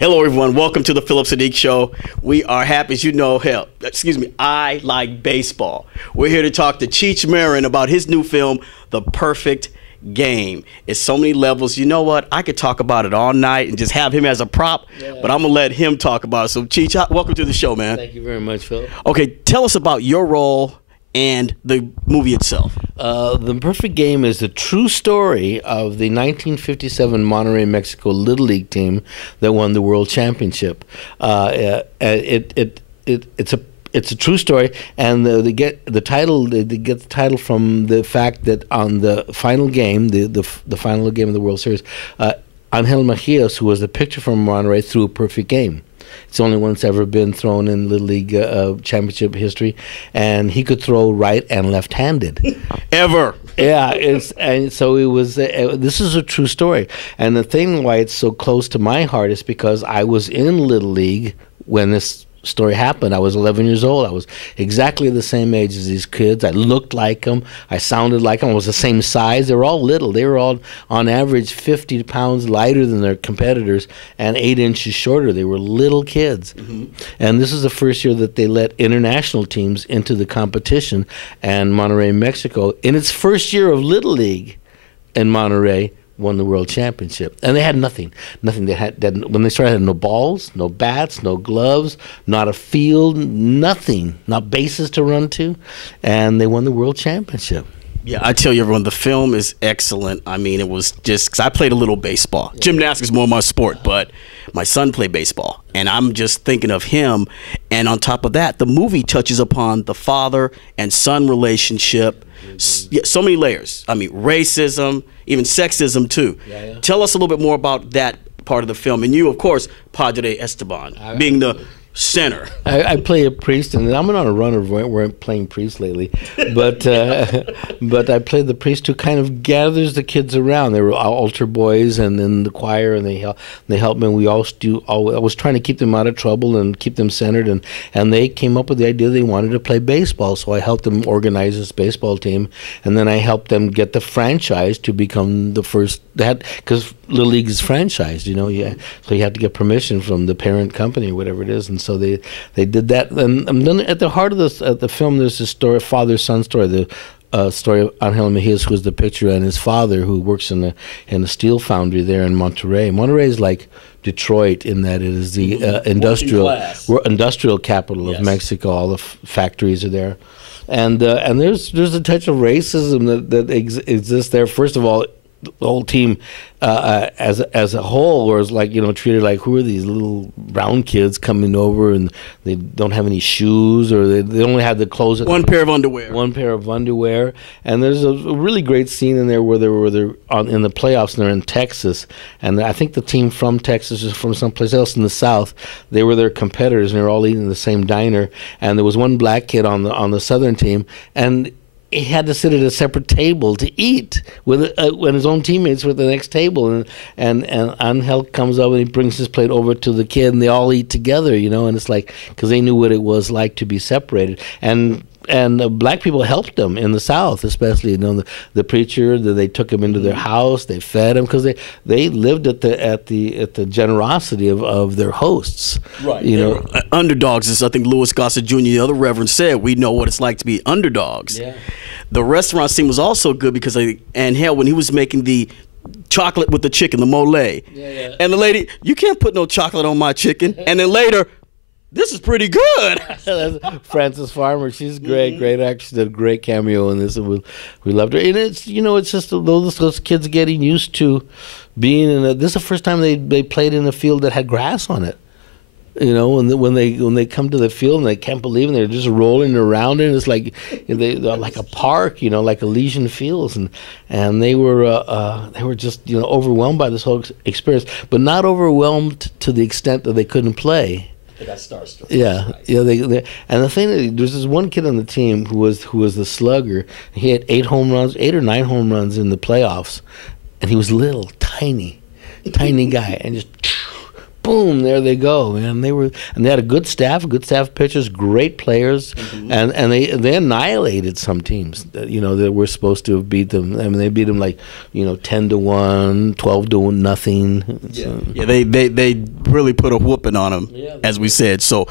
Hello, everyone. Welcome to the Phillip Siddiq Show. We are happy, as you know, I like baseball. We're here to talk to Cheech Marin about his new film, The Perfect Game. It's so many levels. You know what? I could talk about it all night and just have him as a prop, but I'm going to let him talk about it. So, Cheech, welcome to the show, man. Thank you very much, Phil. Okay, tell us about your role and the movie itself. The Perfect Game is the true story of the 1957 Monterrey, Mexico Little League team that won the World Championship. It's a true story, and they get the title from the fact that on the final game, the final game of the World Series, Angel Mejias, who was the pitcher from Monterrey, threw a perfect game. It's the only one that's ever been thrown in Little League championship history, and he could throw right and left-handed. Ever. Yeah, and so it was. This is a true story, and the thing why it's so close to my heart is because I was in Little League when this story happened. I was 11 years old. I was exactly the same age as these kids. I looked like them. I sounded like them. I was the same size. They were all little. They were all, on average, 50 pounds lighter than their competitors and 8 inches shorter. They were little kids. Mm-hmm. And this is the first year that they let international teams into the competition. And Monterrey, Mexico, in its first year of Little League in Monterrey, won the World Championship. And they had nothing. When they started, they had no balls, no bats, no gloves, not a field, nothing, not bases to run to. And they won the World Championship. Yeah, I tell you, everyone, the film is excellent. I mean, it was just, because I played a little baseball. Yeah. Gymnastics is more my sport, but my son played baseball. And I'm just thinking of him. And on top of that, the movie touches upon the father and son relationship. Yeah, so many layers. I mean, racism, even sexism, too. Yeah. Tell us a little bit more about that part of the film. And you, of course, Padre Estaban, being the center. I play a priest, and I'm not a runner. We're playing priest lately, but I play the priest who kind of gathers the kids around. They were altar boys, and then the choir, and they help me. We all do. I was trying to keep them out of trouble and keep them centered, and they came up with the idea they wanted to play baseball. So I helped them organize this baseball team, and then I helped them get the franchise to become the first. Because Little League is franchised, you know. Yeah, so you have to get permission from the parent company or whatever it is, and so they did that. And then at the heart of the film, there's this story, father-son story, the story of Angel Mejias, who was the pitcher, and his father, who works in a steel foundry there in Monterrey. Monterrey is like Detroit in that it is the industrial capital of Mexico. All the factories are there, and there's a touch of racism that exists there. First of all, the whole team as a whole was like, you know, treated like, who are these little brown kids coming over, and they don't have any shoes, or they only have the clothes. One pair of underwear. And there's a really great scene in there where they're in the playoffs, and they're in Texas, and I think the team from Texas is from someplace else in the South. They were their competitors, and they were all eating in the same diner, and there was one black kid on the Southern team, and he had to sit at a separate table to eat with when his own teammates were at the next table, and Angel comes up and he brings his plate over to the kid, and they all eat together, you know. And it's like, because they knew what it was like to be separated, and black people helped them in the South, especially, you know, the preacher. They took him into their house, they fed him, because they lived at the generosity of their hosts. Right, you know, underdogs. As I think Louis Gossett Jr., the other reverend, said, we know what it's like to be underdogs. Yeah. The restaurant scene was also good because Angel, when he was making the chocolate with the chicken, the mole, and the lady, you can't put no chocolate on my chicken, and then later, this is pretty good. That's Frances Farmer. She's great, great actress. She did a great cameo in this, and we loved her. And it's, you know, it's just those kids getting used to being in this is the first time they played in a field that had grass on it. You know, when they come to the field and they can't believe it, they're just rolling around it. It's like they're like a park, you know, like Elysian Fields, and they were just, you know, overwhelmed by this whole experience, but not overwhelmed to the extent that they couldn't play. They got starstruck. Yeah. And the thing, there's this one kid on the team who was the slugger. He had 8 or 9 home runs in the playoffs, and he was little, tiny guy, and just boom, there they go, man. They had a good staff of pitchers, great players, and they annihilated some teams that, that were supposed to have beat them. I mean, they beat them like 10-1, 12-0. Yeah, yeah, they really put a whooping on them, as we said. So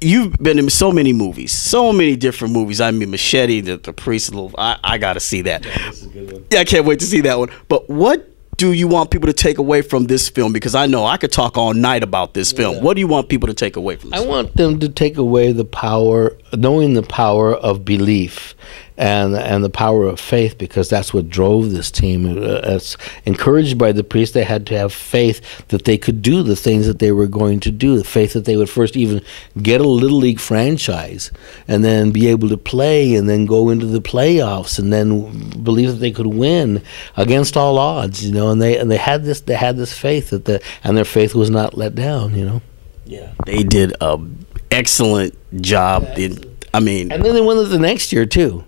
you've been in so many movies, so many different movies. I mean, Machete, the Priest. I got to see that. Yeah, this is a good one. Yeah, I can't wait to see that one. But what do you want people to take away from this film? Because I know I could talk all night about this film. What do you want people to take away from this film? I want them to take away knowing the power of belief and the power of faith, because that's what drove this team. As encouraged by the priest, they had to have faith that they could do the things that they were going to do, the faith that they would first even get a Little League franchise and then be able to play and then go into the playoffs and then believe that they could win against all odds, and they had this faith and their faith was not let down, Yeah, they did an excellent job. I mean, and then they won it the next year too.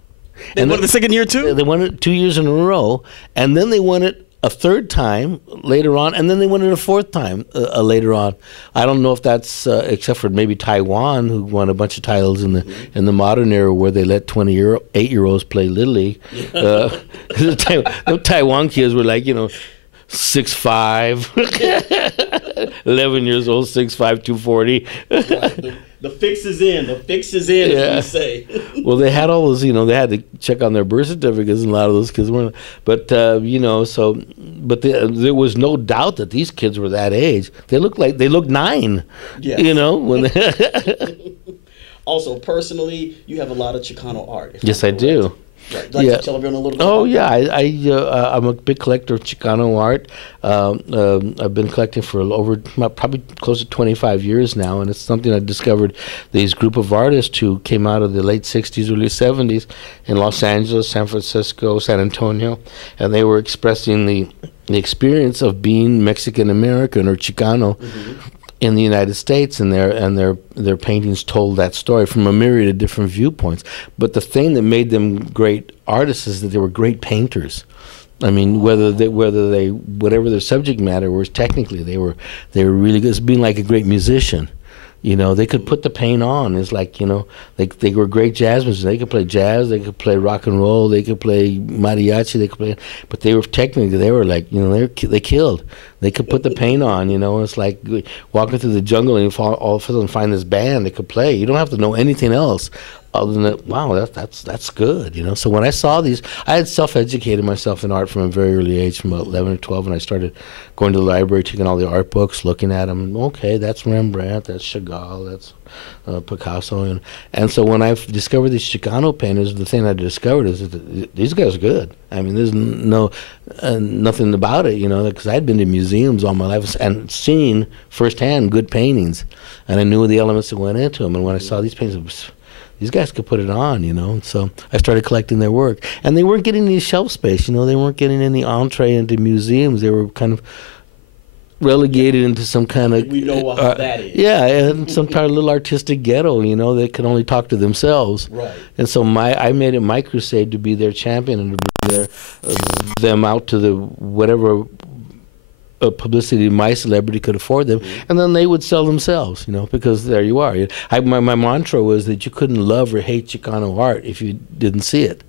They won it the second year too? They won it 2 years in a row, and then they won it a third time later on, and then they won it a fourth time later on. I don't know if that's except for maybe Taiwan, who won a bunch of titles in the modern era, where they let 8-year-olds play Little League. The Taiwan kids were like 6'5", 11 years old, 6'5", 240. The fix is in. The fix is in, as we say. Well, they had all those, they had to check on their birth certificates, and a lot of those kids weren't. But, there was no doubt that these kids were that age. They looked 9, when Also, personally, you have a lot of Chicano art. Yes, I do. Right. Like to tell everyone a little bit Oh, about yeah. I'm a big collector of Chicano art. I've been collecting for probably close to 25 years now, and it's something I discovered. These group of artists who came out of the late 60s, early 70s in Los Angeles, San Francisco, San Antonio, and they were expressing the experience of being Mexican-American or Chicano in the United States, and their paintings told that story from a myriad of different viewpoints. But the thing that made them great artists is that they were great painters. I mean, whatever their subject matter was, technically they were really good. It's being like a great musician. They could put the paint on. It's like, they were great jazz musicians. They could play jazz, they could play rock and roll, they could play mariachi, but they were like, they killed. They could put the paint on, It's like walking through the jungle and you all of a sudden find this band that could play. You don't have to know anything else other than that. Wow, that's good, So when I saw these, I had self-educated myself in art from a very early age, from about 11 or 12, and I started going to the library, taking all the art books, looking at them. Okay, that's Rembrandt, that's Chagall, that's Picasso, and so when I discovered these Chicano painters, the thing I discovered is that these guys are good. I mean, there's nothing about it, because I'd been to museums all my life and seen firsthand good paintings, and I knew the elements that went into them. And when I saw these paintings, these guys could put it on, So I started collecting their work, and they weren't getting any shelf space, They weren't getting any entree into museums. They were kind of relegated into some kind of we know how that is. Yeah, and some kind of little artistic ghetto, they could only talk to themselves. Right. And so I made it my crusade to be their champion and to bring them out to the whatever publicity my celebrity could afford them, and then they would sell themselves, because there you are. My mantra was that you couldn't love or hate Chicano art if you didn't see it,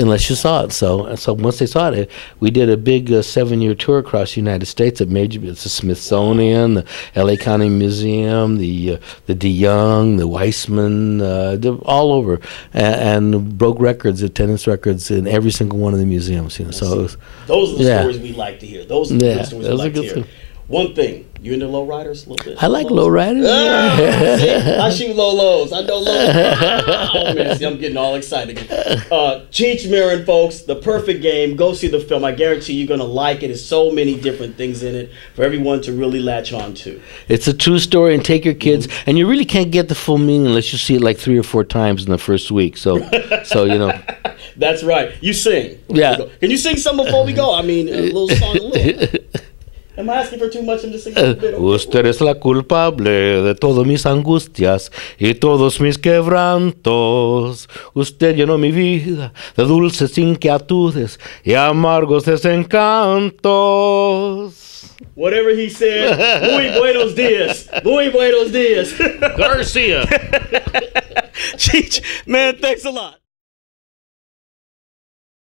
unless you saw it. So once they saw it, we did a big 7-year tour across the United States. It's the Smithsonian, the L.A. County Museum, the De Young, the Weissman, all over, and broke attendance records in every single one of the museums. So those are the stories we like to hear. Those are the good stories we like to hear. One thing, you into low riders a little bit? I like low riders. See, I shoot low lows. I know low. Oh man, see, I'm getting all excited. Cheech Marin, folks, The Perfect Game. Go see the film. I guarantee you're gonna like it. There's so many different things in it for everyone to really latch on to. It's a true story, and take your kids. And you really can't get the full meaning unless you see it like 3 or 4 times in the first week. So That's right. You sing. Yeah. Can you sing some before we go? I mean, a little song, a little. Am I asking for too much? I'm just singing a bit. Usted es la culpable de todas mis angustias y todos mis quebrantos. Usted llenó mi vida de dulces inquietudes y amargos desencantos. Whatever he said, muy buenos dias. Muy buenos dias. Garcia. Cheech, man, thanks a lot.